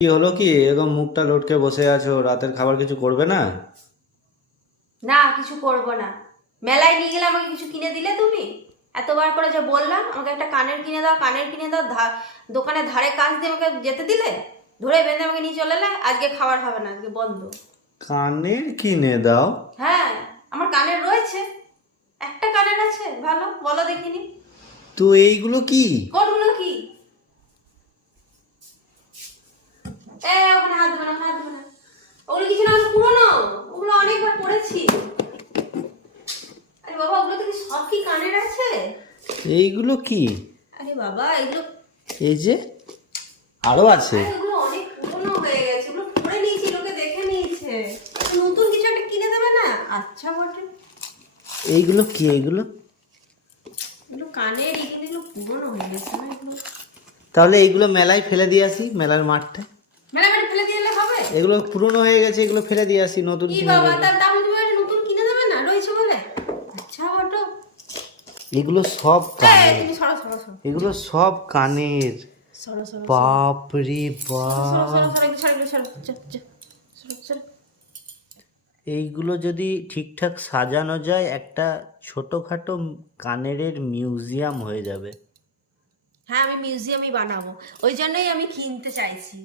কি হলো কি এরকম মুখটা লটকে বসে আছো? রাতের খাবার কিছু করবে না? না, কিছু করব না। মেলায় নিয়ে গেলে আমাকে কিছু কিনে দিলে তুমি? এতবার করে যে বললাম আমাকে একটা কানের কিনে দাও, কানের কিনে দাও, দোকানের ধারে কাজ দিয়ে আমাকে যেতে দিলে, ধরে বেঁধে আমাকে নিয়ে চলে এলে। আজকে খাবার হবে না, আজকে বন্ধ। কানের কিনে দাও? হ্যাঁ, আমার কানের রয়েছে, একটা কানের আছে ভালো, বলো দেখিনি। তো এইগুলো কি? কোনগুলো কি? ওখানে হাত দেবে না, ওখানে হাত দেবে না। ওগুলো কিছু না, ওগুলো পুরোনো, ওগুলো অনেকবার পড়েছি। আরে বাবা, ওগুলো তো কি সব কি কানের আছে? এইগুলো কি? আরে বাবা, এগুলো এই যে আরো আছে। এগুলো অনেক পুরনো হয়ে গেছে, এগুলো পরে নিয়েছি, লোকে দেখে নিয়েছে। নতুন কিছু একটা কিনে দেবে না? আচ্ছা বটে। এইগুলো কি? এইগুলো এগুলো কানের, কিন্তু এগুলো পুরনো হয়ে গেছে না এগুলো। তাহলে এইগুলো মেলায় ফেলে দিয়ে আসি, মেলার মাঠে। মেলা মেলা ফেলে দিয়ে এলে হবে? এগুলো পুরনো হয়ে গেছে, এগুলো ফেলে দিয়ে আসি, নতুন কি কিনে বাবা, দেবো। তার দাম তুমি একটা নতুন কিনে দেবে না, রয়েছে বলে? আচ্ছা বটো। এগুলো সব কানের। তুমি সরো সরো সরো এগুলো সব কানের। সরো সরো বাপ রে সরো সরো বাপ! সরো সরো সরো সরো সরো সরো। এইগুলো যদি ঠিকঠাক সাজানো যায় একটা ছোটখাটো কানেরের মিউজিয়াম হয়ে যাবে। হ্যাঁ, আমি মিউজিয়ামই বানাবো, ওই জন্যই আমি কিনতে চাইছি।